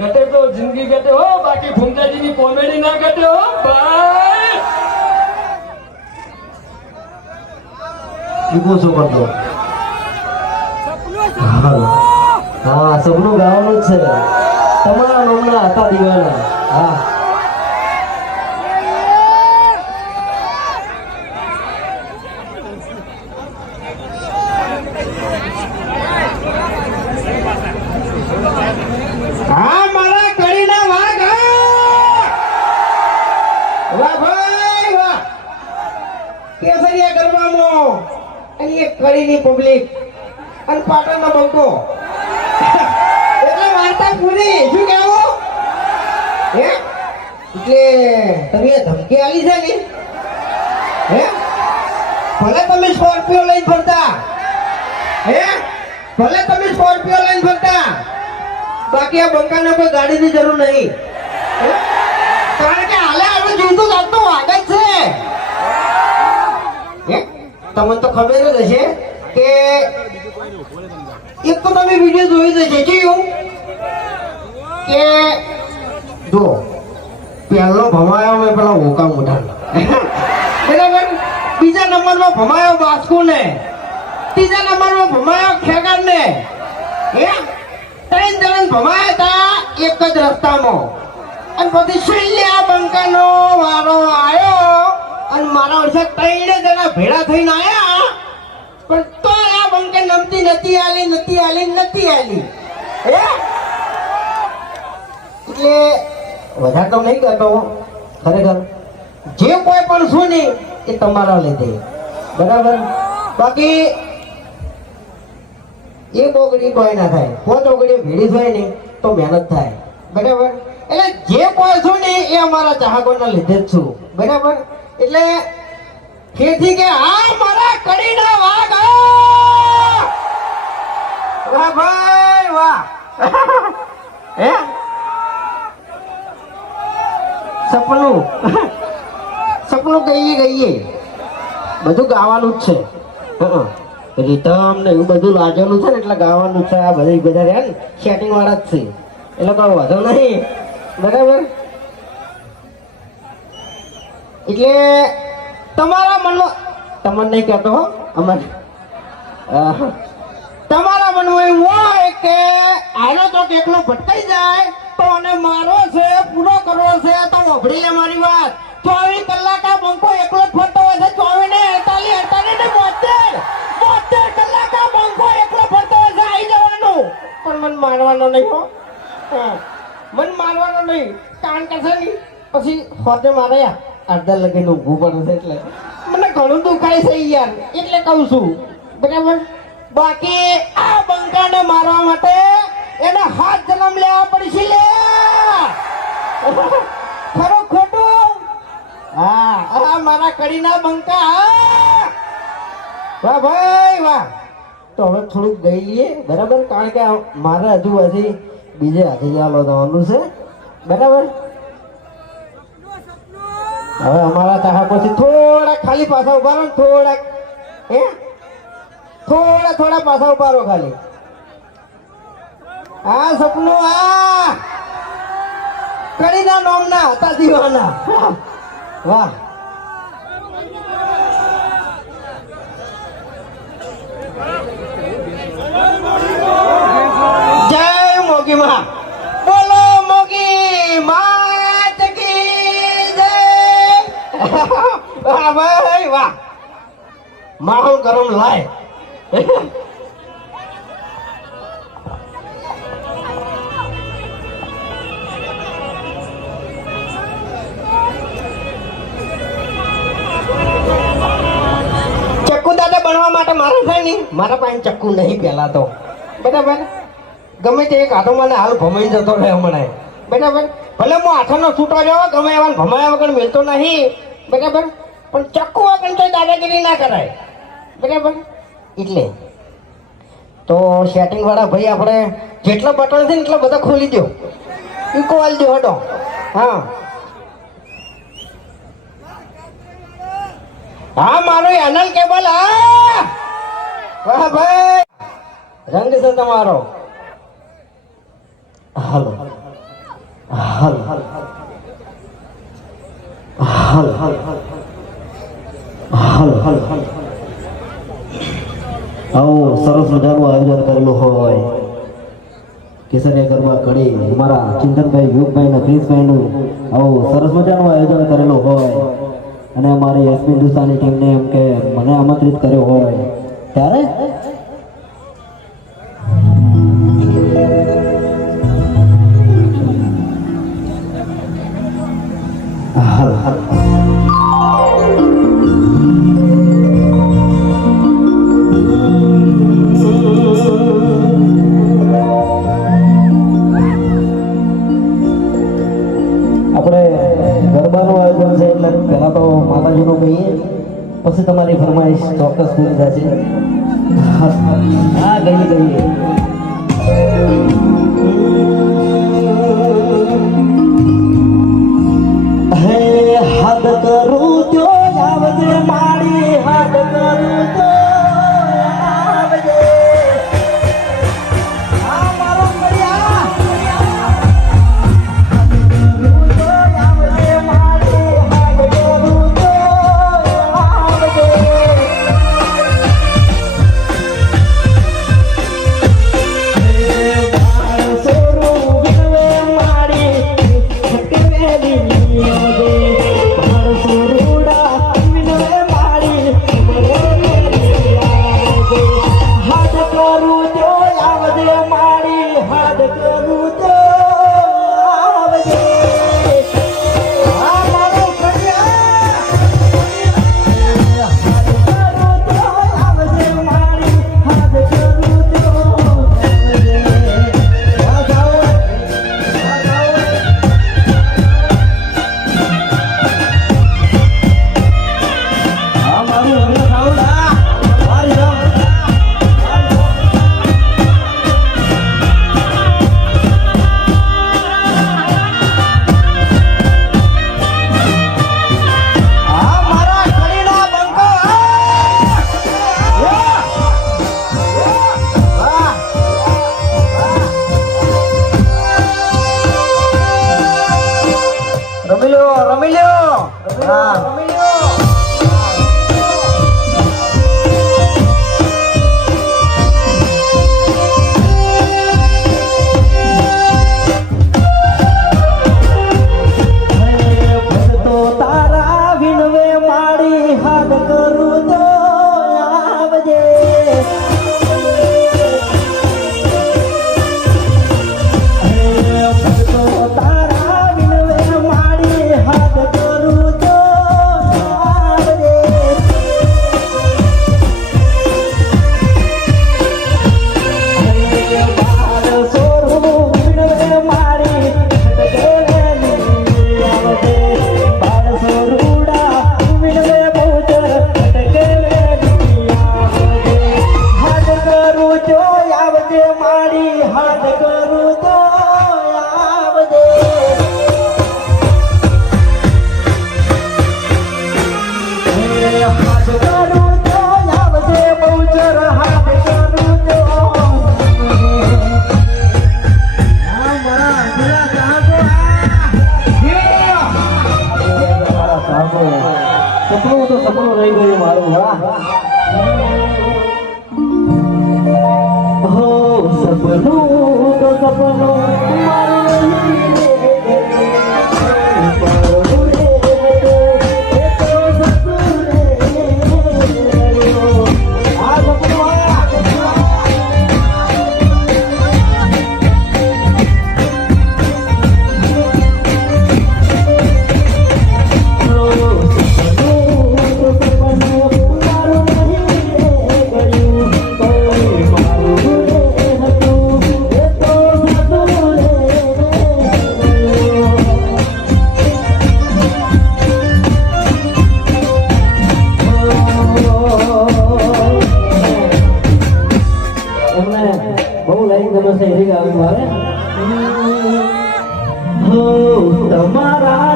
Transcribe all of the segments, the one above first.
ઘટે તો જિંદગી ઘટે હો, બાકી ભૂમતાજીની કોમેડી ના ઘટે હો ભાઈ. ઈકો શું કરતો? હા, સપનું ગાવાનું જ છે. તમારા નામના હતા દીવાના. હા, હા મારા કડીના વાઘ. વાહ ભાઈ વાહ. કેસરિયા ગરબામાં અને એક કડીની પબ્લિક અને પાટણનો બંકો એટલે વાર્તા પૂરી. શું કહેવું હે? એટલે તમે ધમકી આલી છે ને હે? ભલે તમે સ્કોર્પિયો લઈને ફરતા હે, ભલે તમે સ્કોર્પિયો લઈને ફરતા, બાકી આ બંકાને કોઈ ગાડીની જરૂર નહીં. કારણ કે હાલે આપણે જીવતું જાતનું વાગ જ છે. તમને તો ખબર જ હશે કે એક તો તમે વિડીયો જોઈ જશે કેવું કે જો પહેલો ભમાયો મેં પેલા હોકા મોઢા બરાબર, બીજા નંબરમાં ભમાયો બાસ્કુ ને, ત્રીજા નંબરમાં ભમાયો ખેગાર ને, હે ત્રણ જણ ભમાયા હતા એક જ રસ્તામાં. અને પછી છેલ્લે આ બંકાનો વારો આવ્યો અને મારા વર્ષે ત્રણે જણા ભેળા થઈને આવ્યા, પણ તો આ બંકે નમતી નથી આલી હે. એટલે વધારે તો નહીં કરતો ખરેખર. જે કોઈ પણ શું નહીં એ તમારા લીધે બરાબર. બાકી એક ઓગળી કોઈ ના થાય, 5 ઓગળી ભેડી થાય ને તો મહેનત થાય બરાબર. એટલે જે કોઈ છું ને એ અમારા ચાહકોના લીધે જ છું બરાબર. એટલે ફેરથી કે આ મારા કડીના વાઘ. વાહ ભાઈ વાહ. હે સપનું ગઈએ બધું ગાવાનું જ છે. રીતમ ને એવું બધું લાગેલું છે ને એટલે ગાવાનું છે. આ બધા રહ્યા ને સેટિંગ વાળા જ છે એટલે કોઈ વાંધો નહીં બરાબર. એટલે તમારા મનમાં, તમને નહીં કહેતો હો, અમારે તમારા મનમાં એવું હોય કે આનો તો એકલો ભટકાઈ જાય તો અને મારો છે પૂરો કરવો છે તો વભડી લે મારી વાત. 24 કલાક આ બંકો એકલો જ ફરતો હોય છે. 24 ને 48 ને 72 કલાક આ બંકો એકલો ફરતો હોય છે. આવી જવાનું પણ મન મારવાનો નહીં હો. મન મારવાનો નહીં. કારણ કે છે ને પછી હોતે માર્યા અડધા લગીને ઊભું પડે છે એટલે મને ઘણું દુખાય છે યાર, એટલે કહું છું બરાબર. બાકી આ બંકાને મારવા માટે એને 7 જન્મ લેવા પડશે લે. ખરું ખોટું? હા, આ મારા કડીના બંકા. વાહ ભાઈ વાહ. તો હવે થોડુંક ગઈ લઈએ બરાબર, કારણ કે મારે હજુ હજી બીજે હાથે ચાલો જવાનું છે બરાબર. હવે અમારા ચાહકો પછી થોડા ખાલી પાછા ઉભા રહો, થોડા પાછા ઉભા રહો ખાલી. આ સપનું આ કડીના નામના હતા દીવાના. વાહ. જય મોગી માં. બોલો મોગી માત કી જય. વાહ ભાઈ વાહ. માહોલ ગરમ લાય. ચક્કુ દાદા બનવા માટે મારે થાય ને, મારા પાસે ચક્કુ નહીં પેલા તો બરાબર. ગમે તે એક હાથો મને હાલ ભમાઈ જતો રહે હમણાં બરાબર. ભલે હું હાથોનો છૂટો રહ્યો ગમે એવા ભમાયા વગર મિલતો નહીં બરાબર, પણ ચક્કુ વગર તો દાદાગીરી ના કરાય બરાબર. એટલે તો સેટિંગ વાળા ભાઈ આપણે જેટલા બટન છે ને એટલા બધા ખોલી દો, ઈકો આલી દો હટો. હા હા મારો એનલ કેબલ. હા વાહ ભાઈ, રંગ છે તમારો. હાલો હાલ હાલ હાલ હાલ હાલ હાલ હાલ આવો સરસ મજાનું આયોજન કરેલું હોય કેસરિયા ગરબા કડી અમારા ચિંતનભાઈ યુગભાઈ ને ક્રિશભાઈનું આવું સરસ મજાનું આયોજન કરેલું હોય અને અમારી એસપી હિન્દુસ્તાની ટીમને એમ કે મને આમંત્રિત કર્યો હોય ત્યારે હાલ હાલ આપણે ગરબાનું આયોજન છે એટલે પહેલા તો માતાજીનું કહીએ પછી તમારી ફરમાઈશ ચોક્કસ પૂરી થશે હા ગઈએ હે હાથ કરું તો આવજે મારી હાથ કરું તો આવજે આ મારો કડિયા રમી લ્યો હા રમી લ્યો સપનું તો સપનું રહી ગયું મારું વાહ હો સપનું તો સપનું મારું તમારા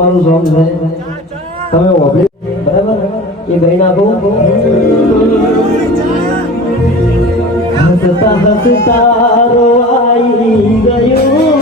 મારું સોંગ છે તમે ઓભળી બરાબર એ ગઈ નાખો હસતા હસતા રોવાઈ ગયું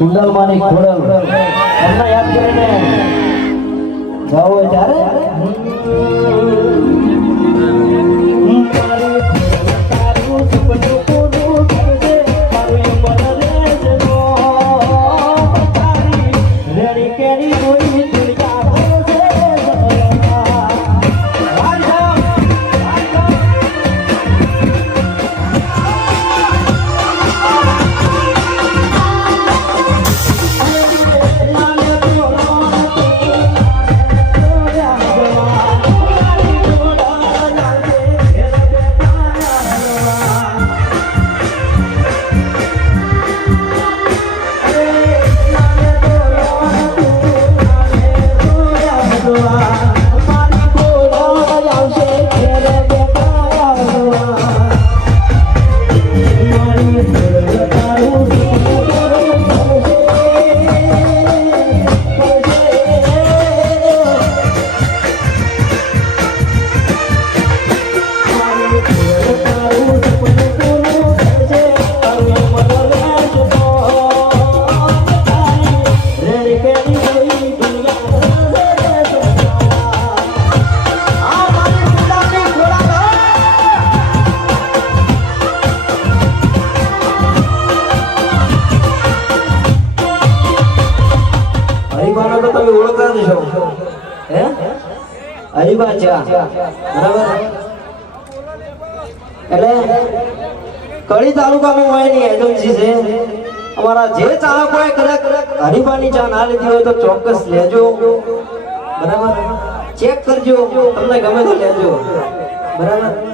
કુંડલ માની ખોડલ એમને યાદ કરીને ગાવો ત્યારે કડી તાલુકામાં હોય ની એજન્સી છે અમારા જે ચાહકોએ કદાચ હરીફાની ચા ના લીધી હોય તો ચોક્કસ લેજો બરાબર ચેક કરજો તમને ગમે તો લેજો બરાબર